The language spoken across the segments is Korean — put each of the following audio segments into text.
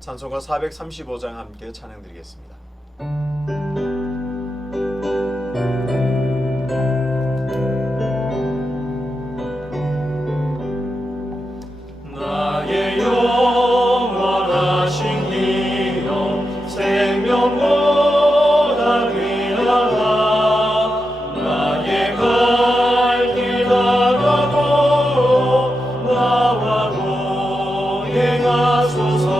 찬송가 435장 함께 찬양드리겠습니다. 나의 영원하신 이여 생명보다 귀하다. 나의 갈 길 다가고 나와 동행하소서.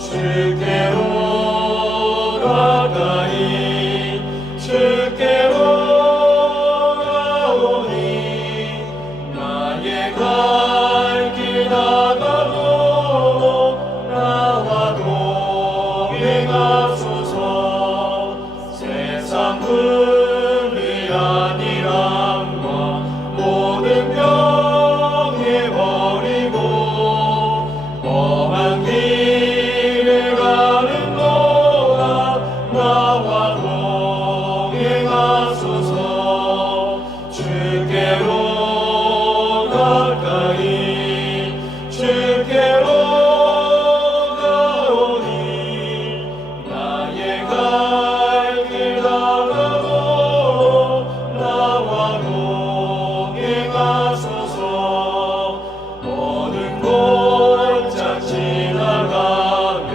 주께로 가까이 주께로 가오니 나의 갈 길 다가고 나와 동행하소서. 세상 흠이 아니란 것 모든 병해버리고 험한 길을 가는 동안 나와 동행하소서. 주께로 가까이 주께로 가오니 나의 갈 길 다가고 나와 동행하소서. 모든 골짝 지나가며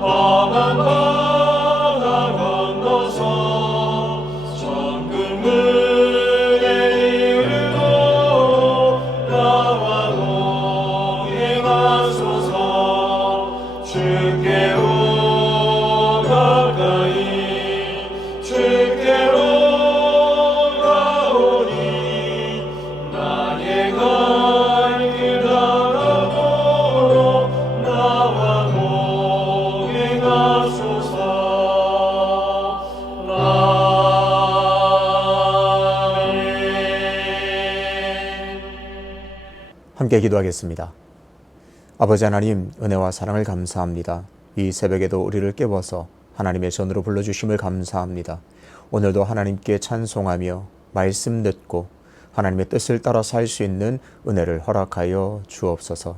험한 바다 건너서 천국문에 이르러 나와 동행하소서. 주께로 가까이 주께로 가오니 나의 갈 길 다가고 나와 동행하소서. 아멘. 함께 기도하겠습니다. 아버지 하나님, 은혜와 사랑을 감사합니다. 이 새벽에도 우리를 깨워서 하나님의 전으로 불러주심을 감사합니다. 오늘도 하나님께 찬송하며 말씀 듣고 하나님의 뜻을 따라 살 수 있는 은혜를 허락하여 주옵소서.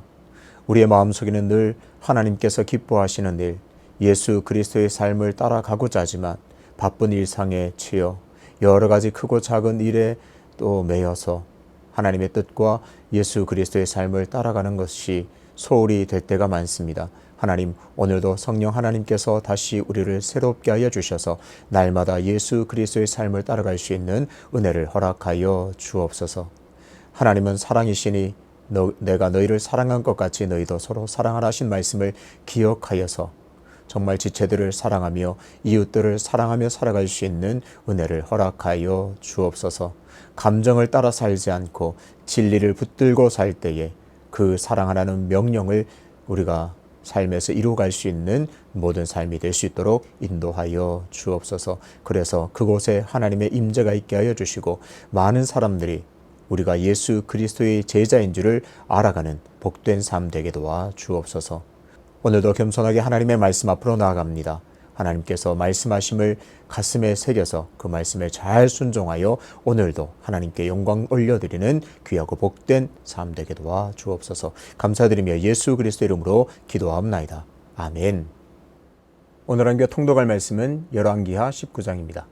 우리의 마음속에는 늘 하나님께서 기뻐하시는 일, 예수 그리스도의 삶을 따라가고자 하지만 바쁜 일상에 치여 여러 가지 크고 작은 일에 또 매여서 하나님의 뜻과 예수 그리스도의 삶을 따라가는 것이 소홀히 될 때가 많습니다. 하나님, 오늘도 성령 하나님께서 다시 우리를 새롭게 하여 주셔서 날마다 예수 그리스도의 삶을 따라갈 수 있는 은혜를 허락하여 주옵소서. 하나님은 사랑이시니 내가 너희를 사랑한 것 같이 너희도 서로 사랑하라 하신 말씀을 기억하여서 정말 지체들을 사랑하며 이웃들을 사랑하며 살아갈 수 있는 은혜를 허락하여 주옵소서. 감정을 따라 살지 않고 진리를 붙들고 살 때에 그 사랑하라는 명령을 우리가 삶에서 이루어갈 수 있는 모든 삶이 될 수 있도록 인도하여 주옵소서. 그래서 그곳에 하나님의 임재가 있게 하여 주시고 많은 사람들이 우리가 예수 그리스도의 제자인 줄을 알아가는 복된 삶 되게 도와 주옵소서. 오늘도 겸손하게 하나님의 말씀 앞으로 나아갑니다. 하나님께서 말씀하심을 가슴에 새겨서 그 말씀에 잘 순종하여 오늘도 하나님께 영광 올려드리는 귀하고 복된 삶 되게 도와 주옵소서. 감사드리며 예수 그리스도 이름으로 기도하옵나이다. 아멘. 오늘 함께 통독할 말씀은 열왕기하 19장입니다.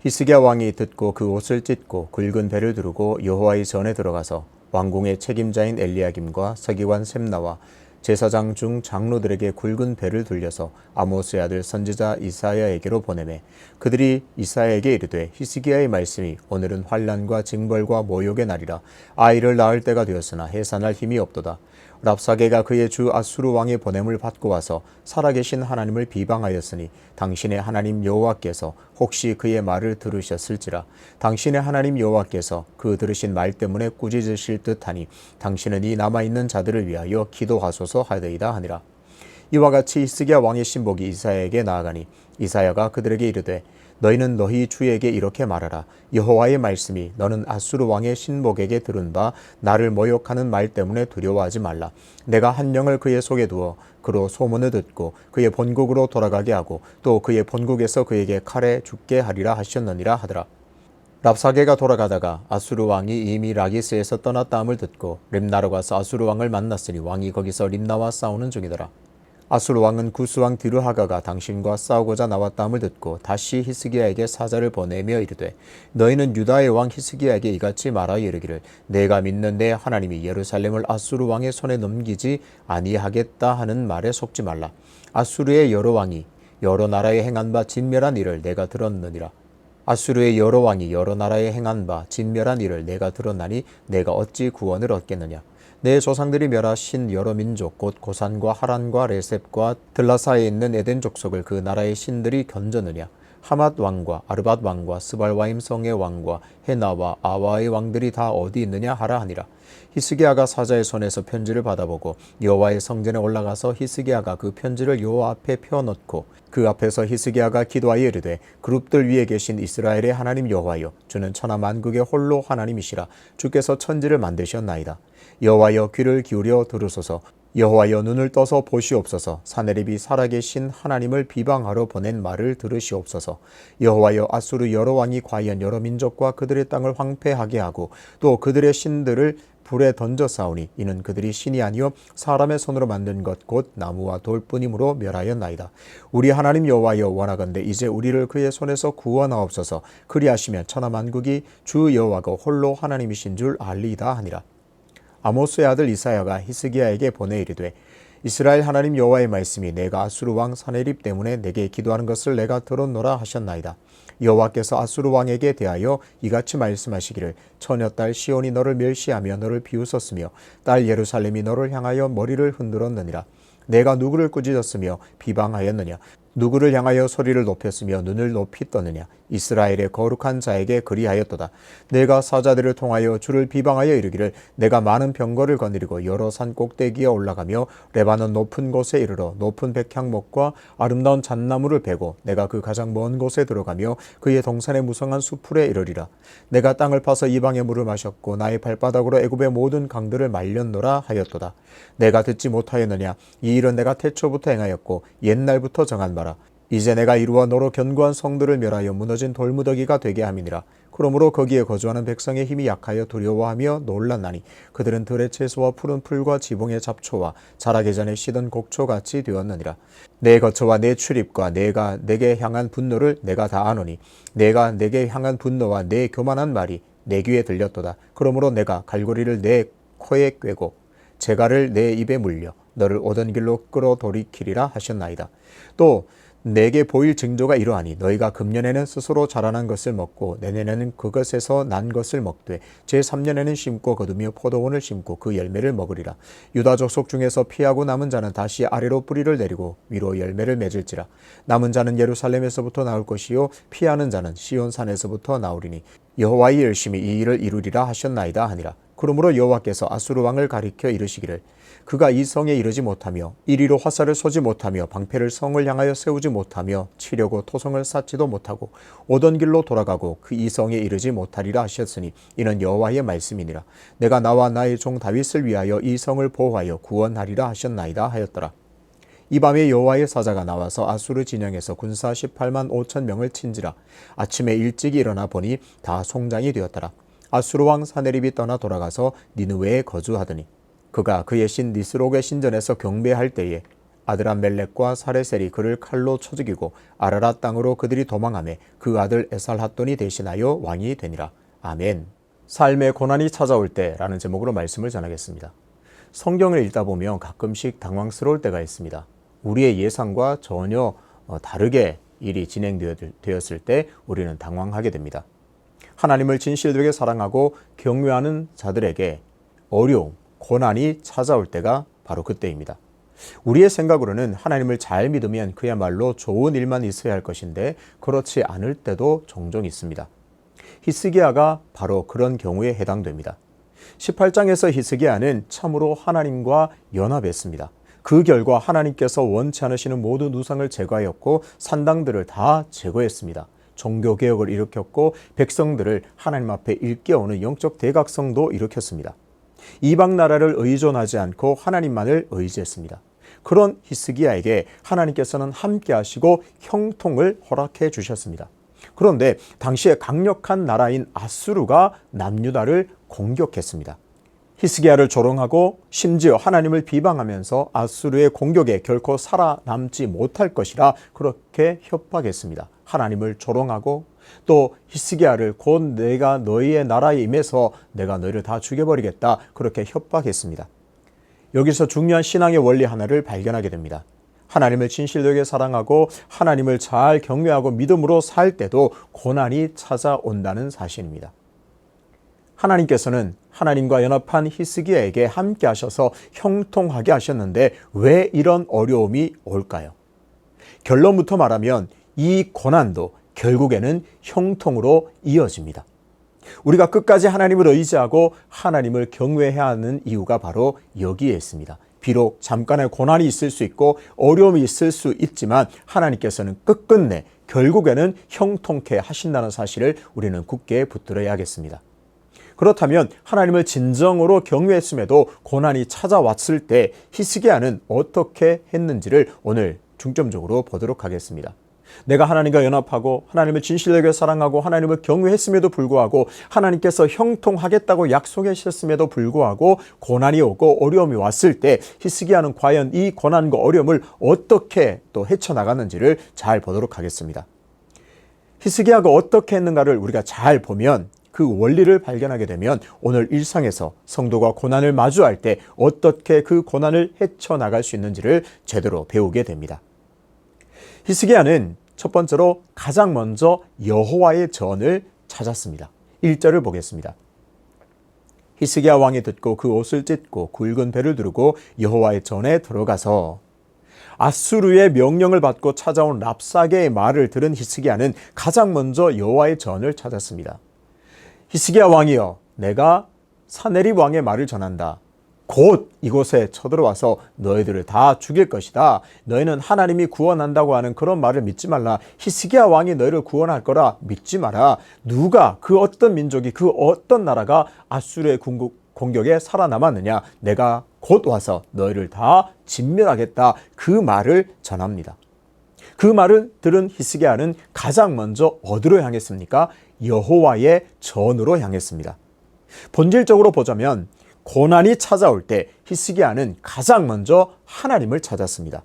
히스기야 왕이 듣고 그 옷을 찢고 굵은 배를 두르고 여호와의 전에 들어가서 왕궁의 책임자인 엘리야김과 서기관 셈나와 제사장 중 장로들에게 굵은 배를 돌려서 아모스의 아들 선지자 이사야에게로 보내매 그들이 이사야에게 이르되 히스기야의 말씀이 오늘은 환난과 징벌과 모욕의 날이라 아이를 낳을 때가 되었으나 해산할 힘이 없도다. 랍사게가 그의 주 아수르 왕의 보냄을 받고 와서 살아계신 하나님을 비방하였으니 당신의 하나님 여호와께서 혹시 그의 말을 들으셨을지라. 당신의 하나님 여호와께서 그 들으신 말 때문에 꾸짖으실 듯하니 당신은 이 남아있는 자들을 위하여 기도하소서 하더이다 하니라. 이와 같이 히스기야 왕의 신복이 이사야에게 나아가니 이사야가 그들에게 이르되 너희는 너희 주에게 이렇게 말하라. 여호와의 말씀이 너는 아수르 왕의 신복에게 들은 바 나를 모욕하는 말 때문에 두려워하지 말라. 내가 한 명을 그의 속에 두어 그로 소문을 듣고 그의 본국으로 돌아가게 하고 또 그의 본국에서 그에게 칼에 죽게 하리라 하셨느니라 하더라. 랍사게가 돌아가다가 아수르 왕이 이미 라기스에서 떠났다함을 듣고 림나로 가서 아수르 왕을 만났으니 왕이 거기서 림나와 싸우는 중이더라. 아수르 왕은 구스 왕 디르하가가 당신과 싸우고자 나왔다함을 듣고 다시 히스기야에게 사자를 보내며 이르되 너희는 유다의 왕 히스기야에게 이같이 말하여 이르기를 내가 믿는 내 하나님이 예루살렘을 아수르 왕의 손에 넘기지 아니하겠다 하는 말에 속지 말라. 아수르의 여러 왕이 여러 나라에 행한 바 진멸한 일을 내가 들었느니라. 아수르의 여러 왕이 여러 나라에 행한 바 진멸한 일을 내가 들었나니 내가 어찌 구원을 얻겠느냐. 내 조상들이 멸하신 여러 민족 곧 고산과 하란과 레셉과 들라사에 있는 에덴 족속을 그 나라의 신들이 견저느냐. 하맛 왕과 아르밧 왕과 스발와임 성의 왕과 헤나와 아와의 왕들이 다 어디 있느냐 하라 하니라. 히스기야가 사자의 손에서 편지를 받아보고 여호와의 성전에 올라가서 히스기야가 그 편지를 여호와 앞에 펴놓고 그 앞에서 히스기야가 기도하여 이르되 그룹들 위에 계신 이스라엘의 하나님 여호와여 주는 천하 만국의 홀로 하나님이시라. 주께서 천지를 만드셨나이다. 여호와여 귀를 기울여 들으소서. 여호와여 눈을 떠서 보시옵소서. 사네립이 살아계신 하나님을 비방하러 보낸 말을 들으시옵소서. 여호와여 아수르 여러 왕이 과연 여러 민족과 그들의 땅을 황폐하게 하고 또 그들의 신들을 불에 던져 싸우니 이는 그들이 신이 아니요 사람의 손으로 만든 것 곧 나무와 돌뿐이므로 멸하였나이다. 우리 하나님 여호와여 원하건대 이제 우리를 그의 손에서 구원하옵소서. 그리하시면 천하 만국이 주 여호와가 홀로 하나님이신 줄 알리이다 하니라. 아모스의 아들 이사야가 히스기야에게 보내 이르되 이스라엘 하나님 여호와의 말씀이 내가 아수르 왕 사네립 때문에 내게 기도하는 것을 내가 들었노라 하셨나이다. 여호와께서 아수르 왕에게 대하여 이같이 말씀하시기를 처녀딸 시온이 너를 멸시하며 너를 비웃었으며 딸 예루살렘이 너를 향하여 머리를 흔들었느니라. 내가 누구를 꾸짖었으며 비방하였느냐. 누구를 향하여 소리를 높였으며 눈을 높이 떠느냐. 이스라엘의 거룩한 자에게 그리하였도다. 내가 사자들을 통하여 주를 비방하여 이르기를 내가 많은 병거를 거느리고 여러 산 꼭대기에 올라가며 레바논 높은 곳에 이르러 높은 백향목과 아름다운 잣나무를 베고 내가 그 가장 먼 곳에 들어가며 그의 동산의 무성한 수풀에 이르리라. 내가 땅을 파서 이방의 물을 마셨고 나의 발바닥으로 애굽의 모든 강들을 말렸노라 하였도다. 내가 듣지 못하였느냐. 이 일은 내가 태초부터 행하였고 옛날부터 정한 바라. 이제 내가 이루어 너로 견고한 성들을 멸하여 무너진 돌무더기가 되게 함이니라. 그러므로 거기에 거주하는 백성의 힘이 약하여 두려워하며 놀랐나니 그들은 들의 채소와 푸른 풀과 지붕의 잡초와 자라기 전에 시든 곡초같이 되었느니라. 내 거처와 내 출입과 내가 내게 향한 분노를 내가 다 아노니 내가 내게 향한 분노와 내 교만한 말이 내 귀에 들렸도다. 그러므로 내가 갈고리를 내 코에 꿰고 재갈을 내 입에 물려 너를 오던 길로 끌어 돌이키리라 하셨나이다. 또 내게 보일 징조가 이러하니 너희가 금년에는 스스로 자라난 것을 먹고 내년에는 그것에서 난 것을 먹되 제3년에는 심고 거두며 포도원을 심고 그 열매를 먹으리라. 유다 족속 중에서 피하고 남은 자는 다시 아래로 뿌리를 내리고 위로 열매를 맺을지라. 남은 자는 예루살렘에서부터 나올 것이요 피하는 자는 시온산에서부터 나오리니 여호와의 열심히 이 일을 이루리라 하셨나이다 하니라. 그러므로 여호와께서 아수르 왕을 가리켜 이르시기를 그가 이 성에 이르지 못하며 이리로 화살을 쏘지 못하며 방패를 성을 향하여 세우지 못하며 치려고 토성을 쌓지도 못하고 오던 길로 돌아가고 그 이 성에 이르지 못하리라 하셨으니 이는 여호와의 말씀이니라. 내가 나와 나의 종 다윗을 위하여 이 성을 보호하여 구원하리라 하셨나이다 하였더라. 이 밤에 여호와의 사자가 나와서 아수르 진영에서 군사 18만 5천 명을 친지라. 아침에 일찍 일어나 보니 다 송장이 되었더라. 아수르 왕 사네립이 떠나 돌아가서 니느웨에 거주하더니 그가 그의 신 니스록의 신전에서 경배할 때에 아드람멜렉과 사레셀이 그를 칼로 쳐 죽이고 아라랏 땅으로 그들이 도망하매 그 아들 에살핫돈이 대신하여 왕이 되니라. 아멘. 삶의 고난이 찾아올 때라는 제목으로 말씀을 전하겠습니다. 성경을 읽다 보면 가끔씩 당황스러울 때가 있습니다. 우리의 예상과 전혀 다르게 일이 진행되었을 때 우리는 당황하게 됩니다. 하나님을 진실되게 사랑하고 경외하는 자들에게 어려움, 고난이 찾아올 때가 바로 그때입니다. 우리의 생각으로는 하나님을 잘 믿으면 그야말로 좋은 일만 있어야 할 것인데 그렇지 않을 때도 종종 있습니다. 히스기야가 바로 그런 경우에 해당됩니다. 18장에서 히스기야는 참으로 하나님과 연합했습니다. 그 결과 하나님께서 원치 않으시는 모든 우상을 제거하였고 산당들을 다 제거했습니다. 종교개혁을 일으켰고 백성들을 하나님 앞에 일깨우는 영적 대각성도 일으켰습니다. 이방 나라를 의존하지 않고 하나님만을 의지했습니다. 그런 히스기야에게 하나님께서는 함께 하시고 형통을 허락해 주셨습니다. 그런데 당시에 강력한 나라인 아수르가 남유다를 공격했습니다. 히스기야를 조롱하고 심지어 하나님을 비방하면서 아수르의 공격에 결코 살아남지 못할 것이라 그렇게 협박했습니다. 하나님을 조롱하고 또 히스기야를 곧 내가 너희의 나라에 임해서 내가 너희를 다 죽여버리겠다 그렇게 협박했습니다. 여기서 중요한 신앙의 원리 하나를 발견하게 됩니다. 하나님을 진실되게 사랑하고 하나님을 잘 경외하고 믿음으로 살 때도 고난이 찾아온다는 사실입니다. 하나님께서는 하나님과 연합한 히스기야에게 함께 하셔서 형통하게 하셨는데 왜 이런 어려움이 올까요? 결론부터 말하면 이 고난도 결국에는 형통으로 이어집니다. 우리가 끝까지 하나님을 의지하고 하나님을 경외해야 하는 이유가 바로 여기에 있습니다. 비록 잠깐의 고난이 있을 수 있고 어려움이 있을 수 있지만 하나님께서는 끝끝내 결국에는 형통케 하신다는 사실을 우리는 굳게 붙들어야겠습니다. 그렇다면 하나님을 진정으로 경외했음에도 고난이 찾아왔을 때 히스기야는 어떻게 했는지를 오늘 중점적으로 보도록 하겠습니다. 내가 하나님과 연합하고 하나님을 진실되게 사랑하고 하나님을 경외했음에도 불구하고 하나님께서 형통하겠다고 약속하셨음에도 불구하고 고난이 오고 어려움이 왔을 때 히스기야는 과연 이 고난과 어려움을 어떻게 또 헤쳐나갔는지를 잘 보도록 하겠습니다. 히스기야가 어떻게 했는가를 우리가 잘 보면 그 원리를 발견하게 되면 오늘 일상에서 성도가 고난을 마주할 때 어떻게 그 고난을 헤쳐나갈 수 있는지를 제대로 배우게 됩니다. 히스기야는 첫 번째로 가장 먼저 여호와의 전을 찾았습니다. 1절을 보겠습니다. 히스기야 왕이 듣고 그 옷을 찢고 굵은 배를 두르고 여호와의 전에 들어가서 아수르의 명령을 받고 찾아온 랍사게의 말을 들은 히스기야는 가장 먼저 여호와의 전을 찾았습니다. 히스기야 왕이여, 내가 사네립 왕의 말을 전한다. 곧 이곳에 쳐들어와서 너희들을 다 죽일 것이다. 너희는 하나님이 구원한다고 하는 그런 말을 믿지 말라. 히스기야 왕이 너희를 구원할 거라 믿지 마라. 누가, 그 어떤 민족이, 그 어떤 나라가 아수르의 공격에 살아남았느냐. 내가 곧 와서 너희를 다 진멸하겠다. 그 말을 전합니다. 그 말을 들은 히스기야는 가장 먼저 어디로 향했습니까? 여호와의 전으로 향했습니다. 본질적으로 보자면 고난이 찾아올 때 히스기야는 가장 먼저 하나님을 찾았습니다.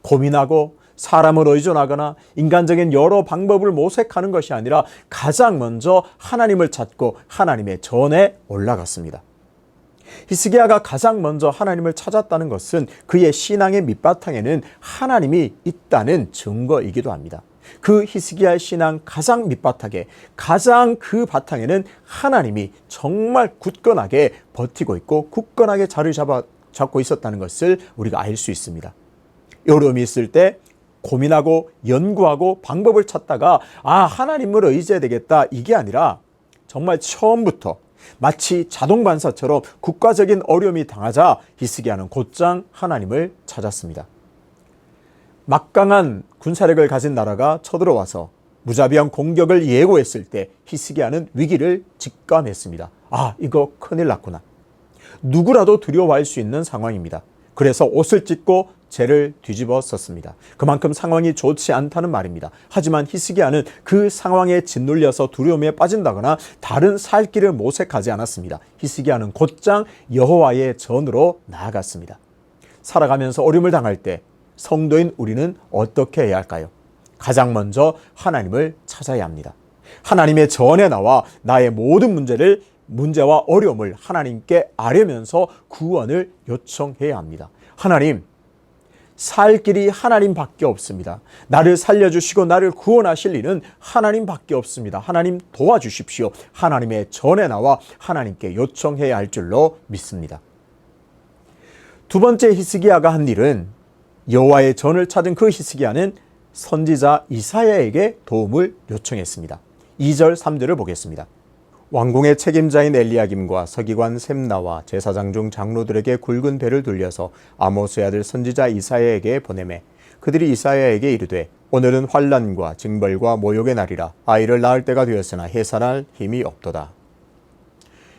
고민하고 사람을 의존하거나 인간적인 여러 방법을 모색하는 것이 아니라 가장 먼저 하나님을 찾고 하나님의 전에 올라갔습니다. 히스기야가 가장 먼저 하나님을 찾았다는 것은 그의 신앙의 밑바탕에는 하나님이 있다는 증거이기도 합니다. 그 히스기야의 신앙 가장 밑바탕에, 가장 그 바탕에는 하나님이 정말 굳건하게 버티고 있고 굳건하게 자리를 잡고 있었다는 것을 우리가 알 수 있습니다. 어려움이 있을 때 고민하고 연구하고 방법을 찾다가 하나님을 의지해야 되겠다, 이게 아니라 정말 처음부터 마치 자동 반사처럼 국가적인 어려움이 당하자 히스기야는 곧장 하나님을 찾았습니다. 막강한 군사력을 가진 나라가 쳐들어와서 무자비한 공격을 예고했을 때 히스기야는 위기를 직감했습니다. 이거 큰일 났구나. 누구라도 두려워할 수 있는 상황입니다. 그래서 옷을 찢고 재를 뒤집어 썼습니다. 그만큼 상황이 좋지 않다는 말입니다. 하지만 히스기야는 그 상황에 짓눌려서 두려움에 빠진다거나 다른 살 길을 모색하지 않았습니다. 히스기야는 곧장 여호와의 전으로 나아갔습니다. 살아가면서 어려움을 당할 때 성도인 우리는 어떻게 해야 할까요? 가장 먼저 하나님을 찾아야 합니다. 하나님의 전에 나와 나의 모든 문제와 어려움을 하나님께 아뢰면서 구원을 요청해야 합니다. 하나님, 살 길이 하나님밖에 없습니다. 나를 살려주시고 나를 구원하실 일은 하나님밖에 없습니다. 하나님 도와주십시오. 하나님의 전에 나와 하나님께 요청해야 할 줄로 믿습니다. 두 번째 히스기야가 한 일은 여호와의 전을 찾은 그 히스기야는 선지자 이사야에게 도움을 요청했습니다. 2절 3절을 보겠습니다. 왕궁의 책임자인 엘리야김과 서기관 셈나와 제사장 중 장로들에게 굵은 배를 돌려서 아모스의 아들 선지자 이사야에게 보내매 그들이 이사야에게 이르되 오늘은 환난과 징벌과 모욕의 날이라 아이를 낳을 때가 되었으나 해산할 힘이 없도다.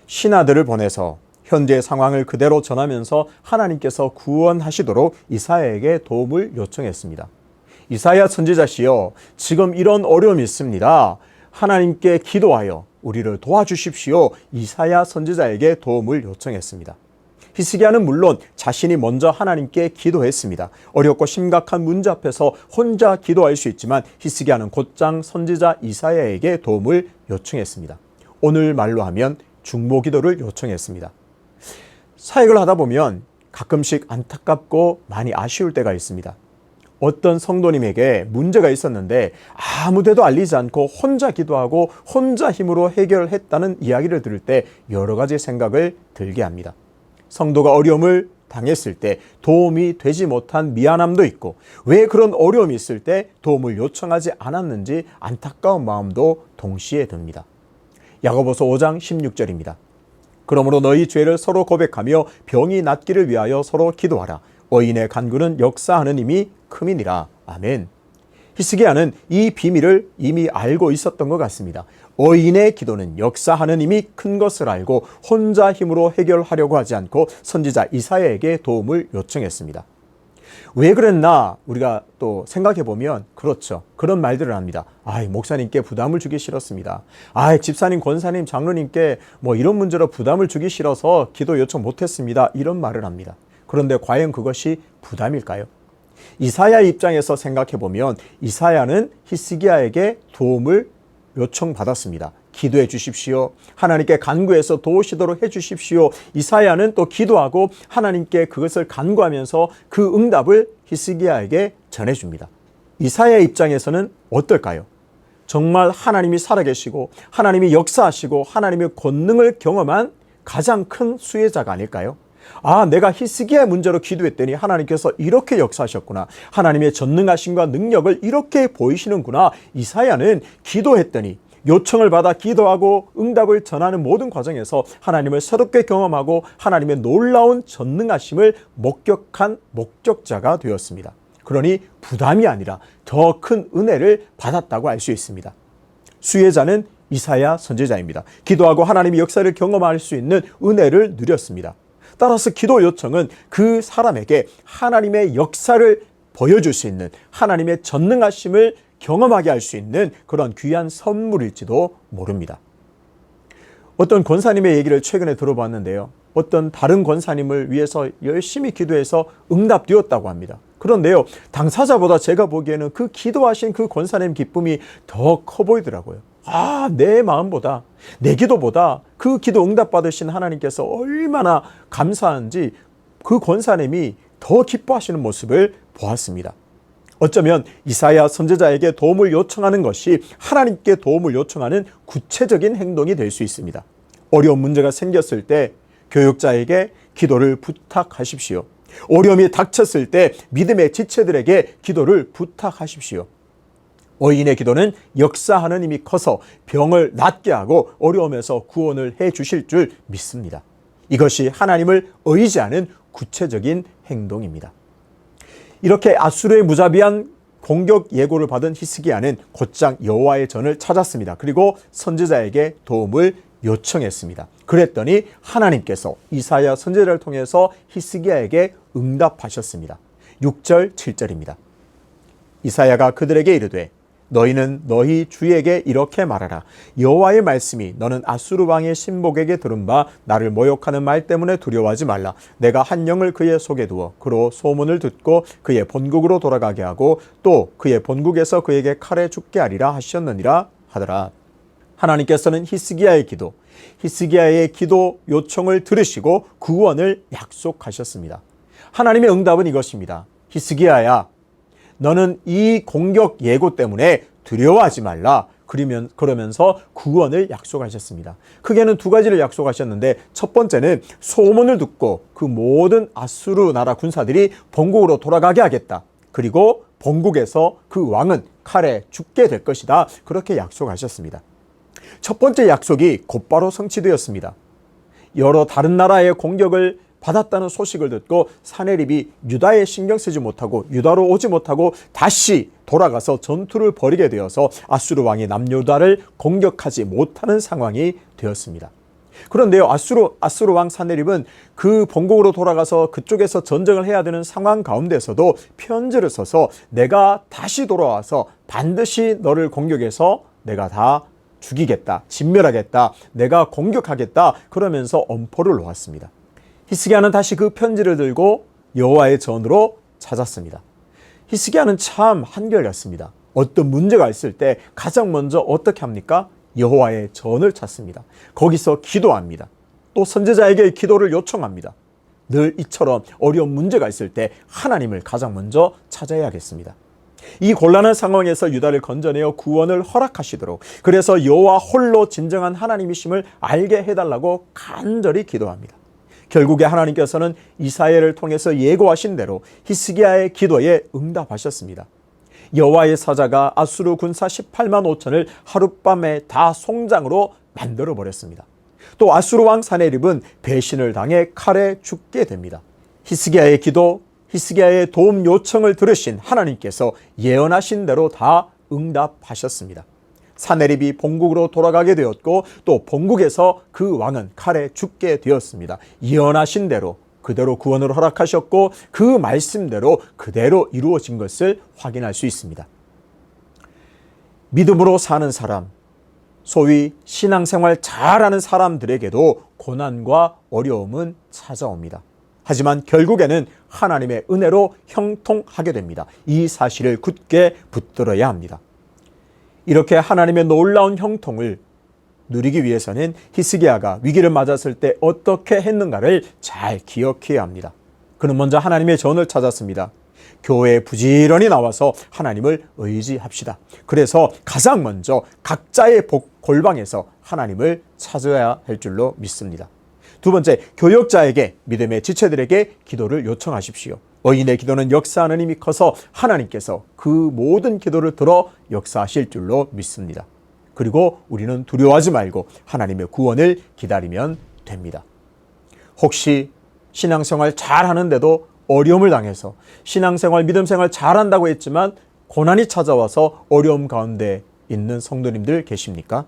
신하들을 보내서 현재 상황을 그대로 전하면서 하나님께서 구원하시도록 이사야에게 도움을 요청했습니다. 이사야 선지자시여, 지금 이런 어려움이 있습니다. 하나님께 기도하여 우리를 도와주십시오. 이사야 선지자에게 도움을 요청했습니다. 히스기야는 물론 자신이 먼저 하나님께 기도했습니다. 어렵고 심각한 문제 앞에서 혼자 기도할 수 있지만 히스기야는 곧장 선지자 이사야에게 도움을 요청했습니다. 오늘 말로 하면 중보 기도를 요청했습니다. 사역을 하다 보면 가끔씩 안타깝고 많이 아쉬울 때가 있습니다. 어떤 성도님에게 문제가 있었는데 아무데도 알리지 않고 혼자 기도하고 혼자 힘으로 해결했다는 이야기를 들을 때 여러 가지 생각을 들게 합니다. 성도가 어려움을 당했을 때 도움이 되지 못한 미안함도 있고 왜 그런 어려움이 있을 때 도움을 요청하지 않았는지 안타까운 마음도 동시에 듭니다. 야고보서 5장 16절입니다. 그러므로 너희 죄를 서로 고백하며 병이 낫기를 위하여 서로 기도하라. 의인의 간구는 역사하는 힘이 큼이니라. 아멘. 히스기야는 이 비밀을 이미 알고 있었던 것 같습니다. 의인의 기도는 역사하는 힘이 큰 것을 알고 혼자 힘으로 해결하려고 하지 않고 선지자 이사야에게 도움을 요청했습니다. 왜 그랬나 우리가 또 생각해 보면 그렇죠. 그런 말들을 합니다. 목사님께 부담을 주기 싫었습니다. 집사님, 권사님, 장로님께 이런 문제로 부담을 주기 싫어서 기도 요청 못했습니다. 이런 말을 합니다. 그런데 과연 그것이 부담일까요? 이사야 입장에서 생각해 보면 이사야는 히스기야에게 도움을 요청받았습니다. 기도해 주십시오. 하나님께 간구해서 도우시도록 해 주십시오. 이사야는 또 기도하고 하나님께 그것을 간구하면서 그 응답을 히스기야에게 전해줍니다. 이사야 입장에서는 어떨까요? 정말 하나님이 살아계시고 하나님이 역사하시고 하나님의 권능을 경험한 가장 큰 수혜자가 아닐까요? 내가 히스기야의 문제로 기도했더니 하나님께서 이렇게 역사하셨구나. 하나님의 전능하심과 능력을 이렇게 보이시는구나. 이사야는 기도했더니 요청을 받아 기도하고 응답을 전하는 모든 과정에서 하나님을 새롭게 경험하고 하나님의 놀라운 전능하심을 목격한 목격자가 되었습니다. 그러니 부담이 아니라 더 큰 은혜를 받았다고 알 수 있습니다. 수혜자는 이사야 선지자입니다. 기도하고 하나님의 역사를 경험할 수 있는 은혜를 누렸습니다. 따라서 기도 요청은 그 사람에게 하나님의 역사를 보여줄 수 있는 하나님의 전능하심을 경험하게 할 수 있는 그런 귀한 선물일지도 모릅니다. 어떤 권사님의 얘기를 최근에 들어봤는데요. 어떤 다른 권사님을 위해서 열심히 기도해서 응답되었다고 합니다. 그런데요, 당사자보다 제가 보기에는 그 기도하신 그 권사님 기쁨이 더 커 보이더라고요. 내 마음보다, 내 기도보다 그 기도 응답받으신 하나님께서 얼마나 감사한지 그 권사님이 더 기뻐하시는 모습을 보았습니다. 어쩌면 이사야 선지자에게 도움을 요청하는 것이 하나님께 도움을 요청하는 구체적인 행동이 될 수 있습니다. 어려운 문제가 생겼을 때 교육자에게 기도를 부탁하십시오. 어려움이 닥쳤을 때 믿음의 지체들에게 기도를 부탁하십시오. 의인의 기도는 역사하는 힘이 커서 병을 낫게 하고 어려움에서 구원을 해 주실 줄 믿습니다. 이것이 하나님을 의지하는 구체적인 행동입니다. 이렇게 아수르의 무자비한 공격 예고를 받은 히스기야는 곧장 여호와의 전을 찾았습니다. 그리고 선지자에게 도움을 요청했습니다. 그랬더니 하나님께서 이사야 선지자를 통해서 히스기야에게 응답하셨습니다. 6절 7절입니다. 이사야가 그들에게 이르되 너희는 너희 주에게 이렇게 말하라. 여호와의 말씀이 너는 아수르 왕의 신복에게 들은 바 나를 모욕하는 말 때문에 두려워하지 말라. 내가 한 영을 그의 속에 두어 그로 소문을 듣고 그의 본국으로 돌아가게 하고 또 그의 본국에서 그에게 칼에 죽게 하리라 하셨느니라 하더라. 하나님께서는 히스기야의 기도 요청을 들으시고 구원을 약속하셨습니다. 하나님의 응답은 이것입니다. 히스기야야, 너는 이 공격 예고 때문에 두려워하지 말라. 그러면서 구원을 약속하셨습니다. 크게는 두 가지를 약속하셨는데 첫 번째는 소문을 듣고 그 모든 아수르 나라 군사들이 본국으로 돌아가게 하겠다. 그리고 본국에서 그 왕은 칼에 죽게 될 것이다. 그렇게 약속하셨습니다. 첫 번째 약속이 곧바로 성취되었습니다. 여러 다른 나라의 공격을 받았다는 소식을 듣고 사내립이 유다에 신경 쓰지 못하고 유다로 오지 못하고 다시 돌아가서 전투를 벌이게 되어서 아수르 왕이 남유다를 공격하지 못하는 상황이 되었습니다. 그런데요, 아수르 왕 사내립은 그 본국으로 돌아가서 그쪽에서 전쟁을 해야 되는 상황 가운데서도 편지를 써서 내가 다시 돌아와서 반드시 너를 공격해서 내가 다 죽이겠다, 진멸하겠다, 내가 공격하겠다 그러면서 엄포를 놓았습니다. 히스기야는 다시 그 편지를 들고 여호와의 전으로 찾았습니다. 히스기야는 참 한결같습니다. 어떤 문제가 있을 때 가장 먼저 어떻게 합니까? 여호와의 전을 찾습니다. 거기서 기도합니다. 또 선지자에게 기도를 요청합니다. 늘 이처럼 어려운 문제가 있을 때 하나님을 가장 먼저 찾아야겠습니다. 이 곤란한 상황에서 유다를 건져내어 구원을 허락하시도록, 그래서 여호와 홀로 진정한 하나님이심을 알게 해달라고 간절히 기도합니다. 결국에 하나님께서는 이사야를 통해서 예고하신 대로 히스기야의 기도에 응답하셨습니다. 여호와의 사자가 아수르 군사 18만 5천을 하룻밤에 다 송장으로 만들어 버렸습니다. 또 아수르 왕 사네립은 배신을 당해 칼에 죽게 됩니다. 히스기야의 기도, 히스기야의 도움 요청을 들으신 하나님께서 예언하신 대로 다 응답하셨습니다. 사네립이 본국으로 돌아가게 되었고 또 본국에서 그 왕은 칼에 죽게 되었습니다. 예언하신 대로 그대로 구원을 허락하셨고 그 말씀대로 그대로 이루어진 것을 확인할 수 있습니다. 믿음으로 사는 사람, 소위 신앙생활 잘하는 사람들에게도 고난과 어려움은 찾아옵니다. 하지만 결국에는 하나님의 은혜로 형통하게 됩니다. 이 사실을 굳게 붙들어야 합니다. 이렇게 하나님의 놀라운 형통을 누리기 위해서는 히스기야가 위기를 맞았을 때 어떻게 했는가를 잘 기억해야 합니다. 그는 먼저 하나님의 전을 찾았습니다. 교회에 부지런히 나와서 하나님을 의지합시다. 그래서 가장 먼저 각자의 골방에서 하나님을 찾아야 할 줄로 믿습니다. 두 번째, 교역자에게, 믿음의 지체들에게 기도를 요청하십시오. 의인의 기도는 역사하는 힘이 커서 하나님께서 그 모든 기도를 들어 역사하실 줄로 믿습니다. 그리고 우리는 두려워하지 말고 하나님의 구원을 기다리면 됩니다. 혹시 신앙생활 잘하는데도 어려움을 당해서 신앙생활, 믿음생활 잘한다고 했지만 고난이 찾아와서 어려움 가운데 있는 성도님들 계십니까?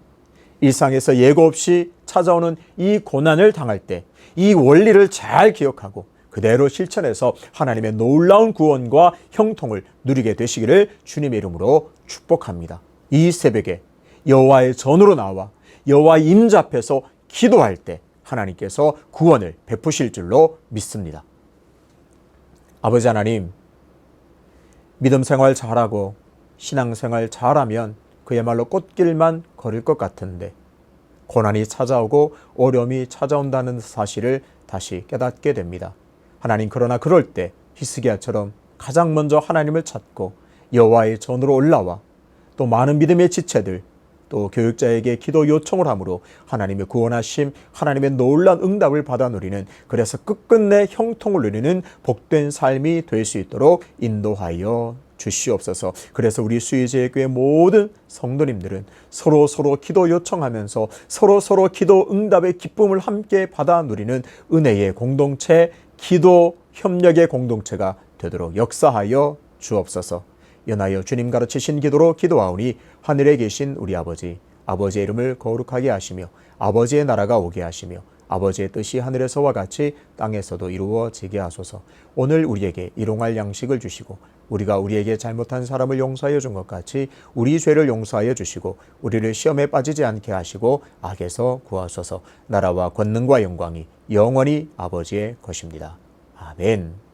일상에서 예고 없이 찾아오는 이 고난을 당할 때 이 원리를 잘 기억하고 그대로 실천해서 하나님의 놀라운 구원과 형통을 누리게 되시기를 주님의 이름으로 축복합니다. 이 새벽에 여호와의 전으로 나와 여호와 임자 앞에서 기도할 때 하나님께서 구원을 베푸실 줄로 믿습니다. 아버지 하나님, 믿음 생활 잘하고 신앙 생활 잘하면 그야말로 꽃길만 걸을 것 같은데 고난이 찾아오고 어려움이 찾아온다는 사실을 다시 깨닫게 됩니다. 하나님, 그러나 그럴 때 히스기야처럼 가장 먼저 하나님을 찾고 여호와의 전으로 올라와 또 많은 믿음의 지체들, 또 교육자에게 기도 요청을 함으로 하나님의 구원하심, 하나님의 놀라운 응답을 받아 누리는, 그래서 끝끝내 형통을 누리는 복된 삶이 될 수 있도록 인도하여 주시옵소서. 그래서 우리 수의제교회 모든 성도님들은 서로 기도 요청하면서 서로 기도 응답의 기쁨을 함께 받아 누리는 은혜의 공동체, 기도 협력의 공동체가 되도록 역사하여 주옵소서. 연하여 주님 가르치신 기도로 기도하오니 하늘에 계신 우리 아버지, 아버지의 이름을 거룩하게 하시며 아버지의 나라가 오게 하시며 아버지의 뜻이 하늘에서와 같이 땅에서도 이루어지게 하소서. 오늘 우리에게 일용할 양식을 주시고 우리가 우리에게 잘못한 사람을 용서하여 준 것 같이 우리 죄를 용서하여 주시고 우리를 시험에 빠지지 않게 하시고 악에서 구하소서. 나라와 권능과 영광이 영원히 아버지의 것입니다. 아멘.